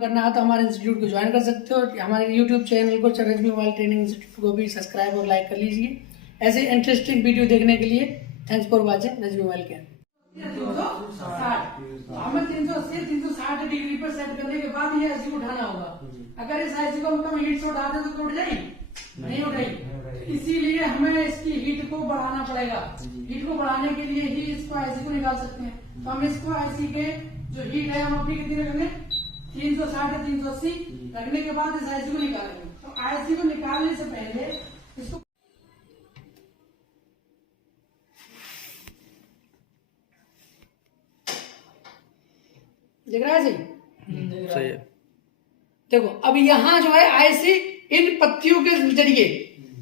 करना है तो हमारे इंस्टीट्यूट को ज्वाइन कर सकते हो। हमारे यूट्यूब चैनल को रजवी मोबाइल ट्रेनिंग इंस्टीट्यूट को भी सब्सक्राइब और लाइक कर लीजिए। ऐसे इंटरेस्टिंग वीडियो देखने के लिए thanks for watching Razvi mobile के। 360 हमें 380 360 डिग्री पर सेट करने के बाद ये आईसी को उठाना होगा। अगर इस आईसी को हम हीट से उठा दें तो उठ जाएगी, नहीं उठाई। इसीलिए हमें इसकी हीट को बढ़ाना पड़ेगा। हीट को बढ़ाने के लिए ही इसको आईसी को निकाल सकते हैं। तो हम इसको आईसी के जो हीट है हम अपनी कितनी रखेंगे, 360 380 रखने के बाद इस आईसी को निकालेंगे। तो आईसी को निकालने से पहले इसको दिख रहा है सही है। देखो अब यहाँ जो है आईसी इन पत्तियों के जरिए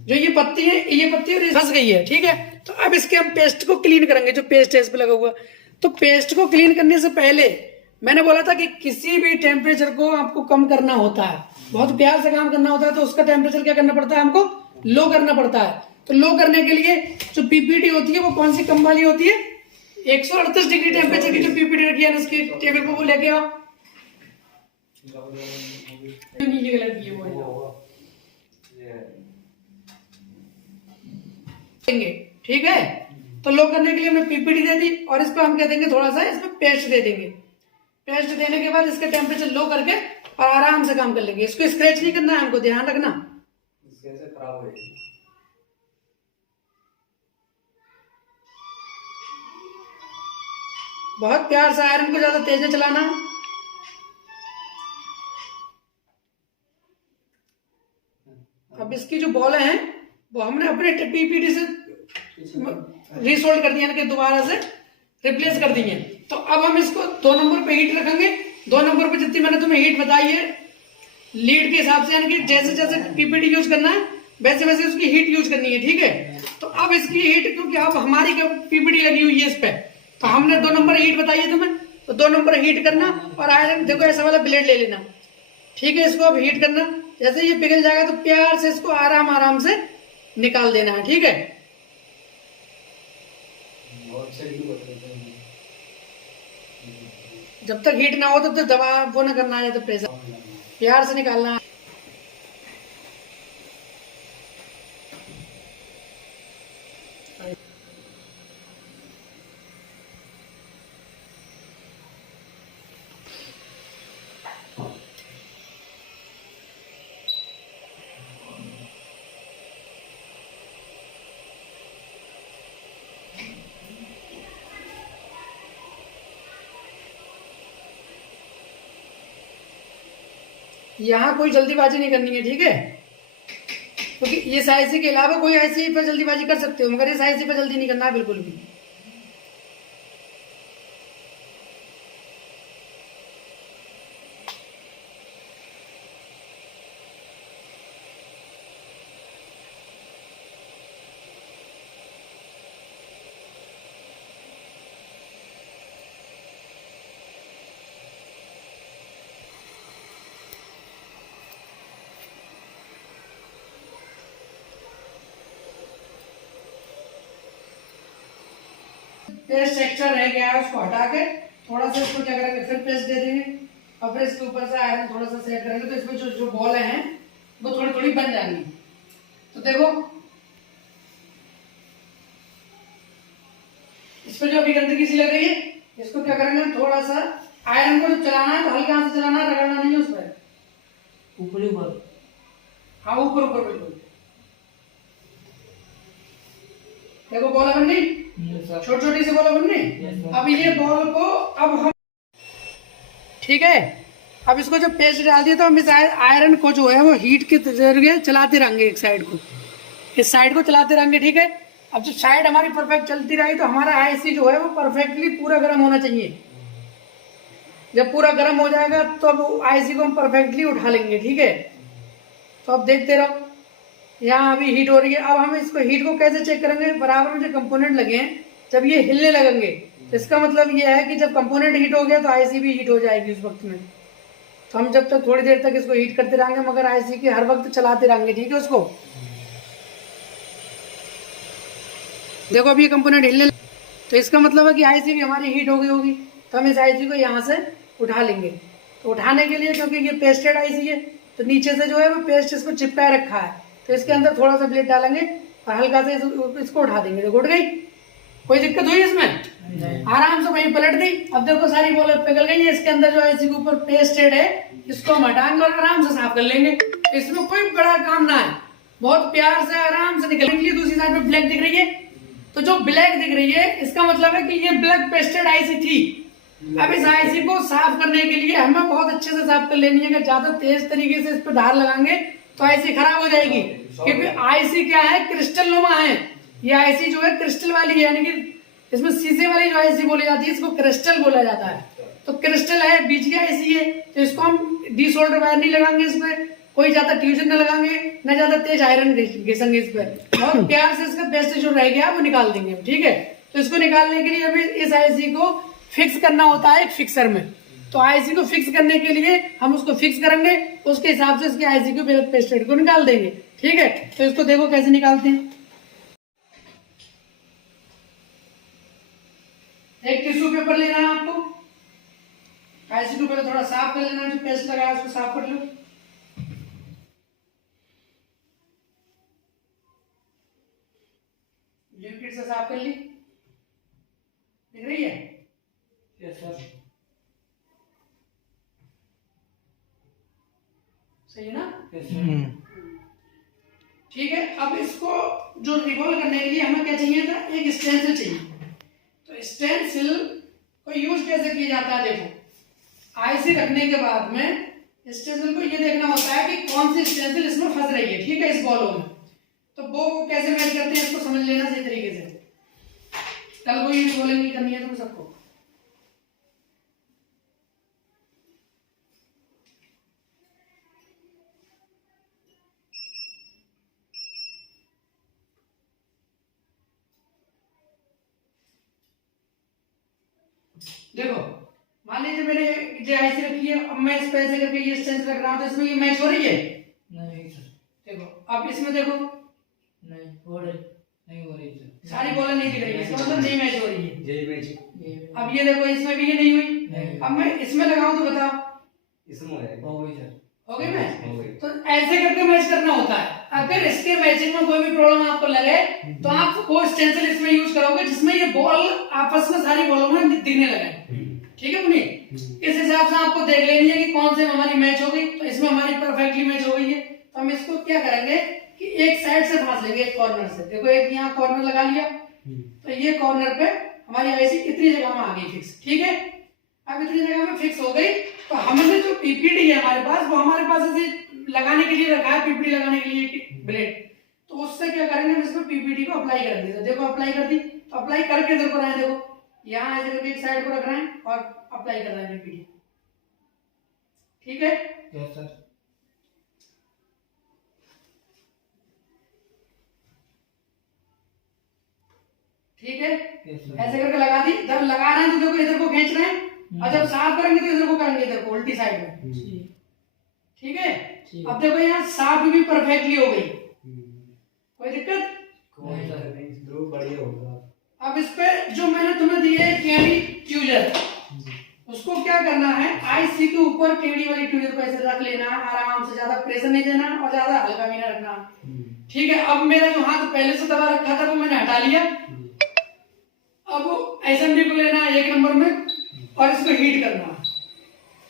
जो ये पत्ती है, ये पत्ती फंस गई है, ठीक है। तो अब इसके हम पेस्ट को क्लीन करेंगे, जो पेस्ट है इस पे लगा हुआ। तो पेस्ट को क्लीन करने से पहले मैंने बोला था कि किसी भी टेम्परेचर को आपको कम करना होता है, बहुत प्यार से काम करना होता है, तो उसका टेम्परेचर क्या करना पड़ता है, हमको लो करना पड़ता है। तो लो करने के लिए जो पीपीटी होती है वो कौन सी कम वाली होती है, 138 डिग्री टेम्परेचर की जो पीपीटी रखी है ना उसके टेबल पर, वो लेके आओ। नीचे कलर की वो ठीक है। तो लो करने के लिए हमने पीपीटी दे दी और इस पर हम कह देंगे थोड़ा सा इसमें पेस्ट दे देंगे। पेस्ट देने के बाद इसका टेम्परेचर लो करके और आराम से काम कर लेंगे। इसको स्क्रैच नहीं करना है, हमको ध्यान रखना, खराब हो जाएगी। बहुत प्यार से आयरन को ज्यादा तेज नहीं चलाना। अब इसकी जो बॉल है वो हमने अपने पीपीटी से रीसोल्ड कर दिया, दोबारा से रिप्लेस कर दिए। तो अब हम इसको 2 नंबर पे हीट रखेंगे। 2 नंबर पे जितनी मैंने तुम्हें हीट बताई है लीड के हिसाब से, यानी कि जैसे जैसे पीपीटी यूज करना है वैसे वैसे उसकी हीट यूज करनी है, ठीक है। तो अब इसकी हीट, क्योंकि अब हमारी पीपीटी लगी हुई है इस पे, तो हमने 2 नंबर हीट बताई है तुम्हें, तो 2 नंबर हीट करना और आयरन देखो ऐसा वाला ब्लेड ले लेना, ठीक है। इसको अब हीट करना, जैसे ये पिघल जाएगा तो प्यार से इसको आराम आराम से निकाल देना है, ठीक है। जब तक हीट ना हो तब तक दबा वो ना करना है, तो प्रेशर प्यार से निकालना है। यहाँ कोई जल्दीबाजी नहीं करनी है, ठीक है, क्योंकि ये आईसी के अलावा कोई आईसी पर जल्दीबाजी कर सकते हो, मगर इस आईसी पर जल्दी नहीं करना है बिल्कुल भी। पेस्ट एक्स्ट्रा रह गया है उसको हटा के थोड़ा सा इसको क्या करेंगे, फिर पेस्ट दे देंगे और फिर इसके ऊपर से आयरन थोड़ा सा सेट करेंगे, तो इसमें जो जो बॉल हैं वो थोड़ी थोड़ी बन जाएंगी। तो देखो इस पर जो अभी गंदगी सी लग रही है, इसको क्या करेंगे, थोड़ा सा आयरन को जब चलाना है तो हल्का से चलाना है, रगड़ना नहीं है उस पर, ऊपर ऊपर, हाँ ऊपर ऊपर बिल्कुल। देखो बॉल बन गई, छोटी छोटी सी बॉल बन गई। अब ये बॉल को अब हम, ठीक है, अब इसको जब पेस्ट डाल दिया तो हम इस आयरन को जो है वो हीट के जरिए चलाते रहेंगे, एक साइड को, इस साइड को चलाते रहेंगे, ठीक है। अब जो साइड हमारी परफेक्ट चलती रही तो हमारा आईसी जो है वो परफेक्टली पूरा गर्म होना चाहिए। जब पूरा गर्म हो जाएगा तो अब आईसी को हम परफेक्टली उठा लेंगे, ठीक है। तो अब देखते रहो, यहाँ अभी हीट हो रही है। अब हम इसको हीट को कैसे चेक करेंगे, बराबर में जो कंपोनेंट लगे हैं जब ये हिलने लगेंगे तो इसका मतलब ये है कि जब कंपोनेंट हीट हो गया तो आईसी भी हीट हो जाएगी उस वक्त में। तो हम जब तक थोड़ी देर तक इसको हीट करते रहेंगे, मगर आईसी के हर वक्त चलाते रहेंगे, ठीक है। उसको देखो अभी ये कंपोनेंट हिलने, तो इसका मतलब है कि आईसी भी हमारी हीट हो गई होगी। तो हम इस आईसी को यहाँ से उठा लेंगे, तो उठाने के लिए, क्योंकि ये पेस्टेड आईसी है तो नीचे से जो है वो पेस्ट इसको चिपकाए रखा है, तो इसके अंदर थोड़ा सा ब्लेड डालेंगे और हल्का से इसको उठा देंगे। तो उठ गई, कोई दिक्कत हुई इसमें? आराम से वहीं पलट दी। अब देखो सारी बॉल पिघल गई है, इसके अंदर जो आईसी के ऊपर पेस्टेड है इसको हम हटाएंगे और आराम से साफ कर लेंगे। इसमें कोई बड़ा काम ना है, बहुत प्यार से आराम से निकल गई। दूसरी साइड में ब्लैक दिख रही है, तो जो ब्लैक दिख रही है इसका मतलब है कि ये ब्लैक पेस्टेड आईसी थी। अब इस आईसी को साफ करने के लिए हमें बहुत अच्छे से साफ कर लेनी है। अगर ज्यादा तेज तरीके से इस पर धार लगाएंगे तो आईसी खराब हो जाएगी, क्योंकि आईसी क्या है, क्रिस्टल नुमा है। ये आईसी जो है क्रिस्टल वाली है, यानी कि इसमें शीशे वाली जो आईसी बोली जाती है इसको क्रिस्टल बोला जाता है। तो क्रिस्टल है, बीच की आईसी है, तो इसको हम डीसोल्डर वायर नहीं लगाएंगे, इसमें कोई ज्यादा ट्यूजन न लगाएंगे, न ज्यादा तेज आयरन घिसेंगे इस पर, और प्यार से इसका पेस्ट जो रह गया वो निकाल देंगे। ठीक है, तो इसको निकालने के लिए हमें इस आईसी को फिक्स करना होता है एक फिक्सर में। तो आईसी को फिक्स करने के लिए हम उसको फिक्स करेंगे, उसके हिसाब से इसके आईसी को पेस्टेड को निकाल देंगे। ठीक है, तो इसको देखो कैसे निकालते हैं। एक टिश्यू पेपर लेना है आपको, आईसी को पहले थोड़ा साफ कर लेना, जो पेस्ट लगाया उसको साफ कर लो। लिक्विड से साफ कर ली, दिख रही है? यस सर, सही है ना? ठीक है, अब इसको जो रिवॉल्व करने के लिए हमें क्या चाहिए था, एक स्टेंसिल चाहिए। तो स्टेंसिल को यूज कैसे किया जाता है, देखो आईसी रखने के बाद में स्टेंसिल को ये देखना होता है कि कौन सी स्टेंसिल इसमें फंस रही है। ठीक है, इस बॉलों में, तो वो कैसे मैच करते हैं इसको समझ लेना सही तरीके से। कल कोई रिवॉल्विंग नहीं करनी है तुम सबको। देखो मान लीजिए मैंने ये आईसी रखी है, अब मैं इस पे ऐसे करके ये स्टेंस रख रहा हूं, तो इसमें ये मैच हो रही है? नहीं सर। देखो अब इसमें देखो, नहीं हो रही, नहीं हो रही सर, सारी बॉलें नहीं दिख रही है, इसका मतलब नहीं मैच हो रही है। यही मैच। अब ये देखो इसमें भी ये नहीं हुई, अब मैं इसमें लगाऊं तो बताओ, इसमें हो गई सर, हो गई मैच। तो ऐसे करके मैच करना होता है। अगर इसके मैचिंग में कोई भी प्रॉब्लम आपको लगे तो आप वो स्टेंसिल इसमें यूज करोगे जिसमें ये बॉल आपस में सारी बॉलों में दिखने लगे। ठीक है पुनीत, इस हिसाब से आपको देख लेनी है कि कौन से हमारी मैच हो गई। तो इसमें हमारी परफेक्टली मैच हो गई है, तो हम इसको क्या करेंगे कि एक साइड से फांस लेंगे, एक कॉर्नर से। देखो एक यहाँ कॉर्नर लगा लिया, तो ये कॉर्नर पे हमारी आईसी इतनी जगह में आ गई फिक्स। ठीक है, अब इतनी जगह में फिक्स हो गई, तो हमने जो पीपीडी है हमारे पास, वो हमारे पास ऐसे लगाने के लिए रखा है, पीपीडी लगाने के लिए ब्लेड। तो उससे क्या करेंगे, हम इसमें पीपीडी को अप्लाई कर देंगे। देखो अप्लाई कर दी, तो अप्लाई करके इधर को रहे, देखो यहाँ ऐसे करके एक साइड को रख रहे हैं और अप्लाई कर रहे हैं पीपीडी। ठीक है? Yes sir. ठीक है, ऐसे करके लगा दी। जब लगा रहे हैं तो देखो इधर को खींच रहे हैं, और जब साफ करेंगे तो इधर को करेंगे, इधर को उल्टी साइड में। ठीक है, अब देखो यहाँ साफ भी परफेक्टली हो गई, कोई दिक्कत? बढ़िया होगा। अब इस पे जो मैंने तुम्हें दी है केडी ट्यूजर, उसको क्या करना है, आईसी के ऊपर केडी वाली ट्यूजर को ऐसे रख लेना, आराम से, ज्यादा प्रेशर नहीं देना और ज्यादा हल्का भी नहीं रखना। ठीक है, अब मेरा जो हाथ पहले से दबा रखा था वो मैंने हटा लिया। अब एसएमडी को लेना है 1 नंबर में और इसको हीट करना,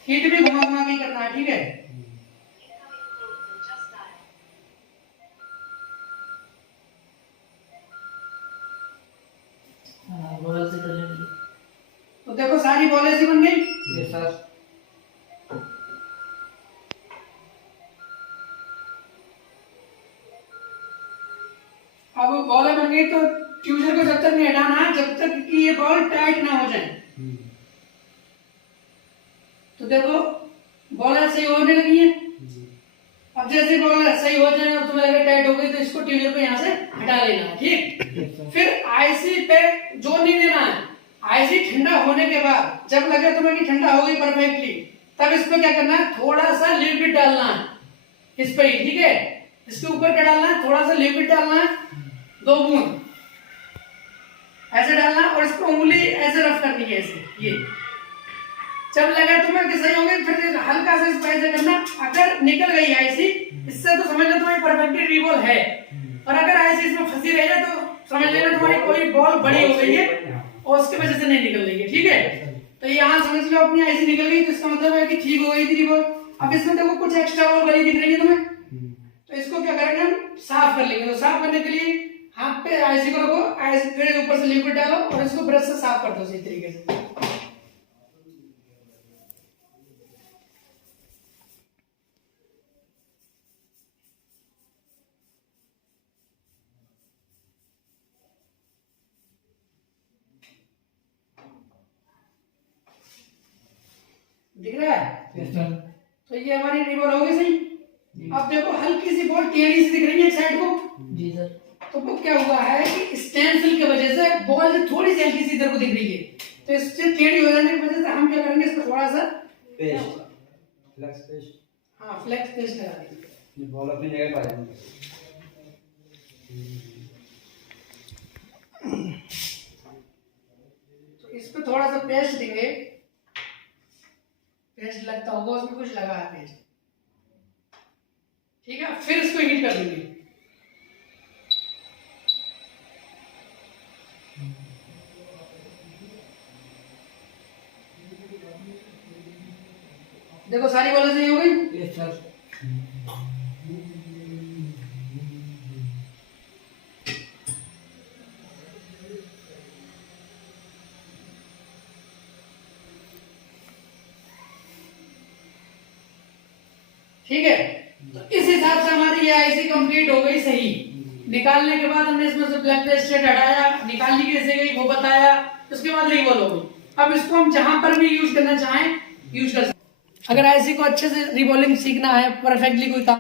हीट भी घुमा घुमा के करना है। ठीक है, बॉल से कर लेंगे। तो देखो सारी बॉल ऐसी बन गई। Yes sir. अब बॉल बन गई, तो ट्यूजर को जब तक नहीं हटाना है जब तक कि ये बॉल टाइट ना हो जाए। तो देखो बॉल सही होने लगी है। अब जैसे बॉल सही हो जाए और तुम्हें लगे टाइट हो गई, तो इसको ट्यूजर को यहाँ से हटा लेना है। ठीक, फिर आईसी पे जोर नहीं देना है। आईसी ठंडा होने के बाद जब लगे तुम्हें कि ठंडा हो गई परफेक्टली, तब इस पे क्या करना है, थोड़ा सा लिक्विड डालना है इस पे ही। ठीक है, इसके ऊपर क्या डालना है, थोड़ा सा लिक्विड डालना है, 2 बूंद ऐसे डालना, और इसको उंगली ऐसे रफ करनी है, ऐसे ये जब लगा तुम्हें कि सही होंगे फिर हल्का सा इसको ऐसे करना। अगर निकल गई आईसी इससे तो समझ लो तुम्हारी परफेक्टली रिवॉल्व है, और अगर आईसी इसमें फंसी रह जाए तो समझ लेना तुम्हारी कोई बॉल बड़ी हो गई है और उसकी वजह से नहीं निकल रही है। ठीक है, तो यहाँ समझ लो अपनी आईसी निकल गई तो इसका मतलब है कि ठीक हो गई थी रिवॉल्व। अब इसमें देखो कुछ एक्स्ट्रा बॉल बड़ी दिख रही है तुम्हें, तो इसको क्या करेंगे हम साफ कर लेंगे। तो साफ करने के लिए हाथ पे आईसी को रखो, आईसी फिर ऊपर से लिक्विड डालो और इसको ब्रश से साफ कर दो सही तरीके से। दिख रहा है? तो ये हमारी रिबॉल हो गई सही। अब देखो हल्की सी बॉल टेढ़ी सी दिख रही है एक साइड को। जी सर। तो वो क्या हुआ है कि स्टेंसिल की वजह से बॉल थोड़ी सी हल्की सी इधर को दिख रही है, तो इससे टेढ़ी हो जाने की वजह से हम क्या करेंगे इसको थोड़ा सा पेस्ट, फ्लेक्स पेस्ट, हाँ फ्लेक्स पेस्ट लगा देंगे, ये बॉल अपनी जगह पर आ जाएगी। तो इस पे थोड़ा सा पेस्ट देंगे, पेस्ट लगता होगा उसमें कुछ लगा है पेस्ट। ठीक है, फिर इसको हीट कर देंगे। देखो सारी बॉलें सही हो गई। Yes sir. ठीक है, तो इस हिसाब से हमारी ये आईसी कंप्लीट हो गई सही। निकालने के बाद हमने इसमें से ब्लैक पेस्ट हटाया, निकालनी कैसे गई वो बताया, उसके बाद रिवॉल्व हो गई। अब इसको हम जहां पर भी यूज करना चाहें यूज कर सकते। अगर आईसी को अच्छे से रिवॉल्विंग सीखना है परफेक्टली कोई काम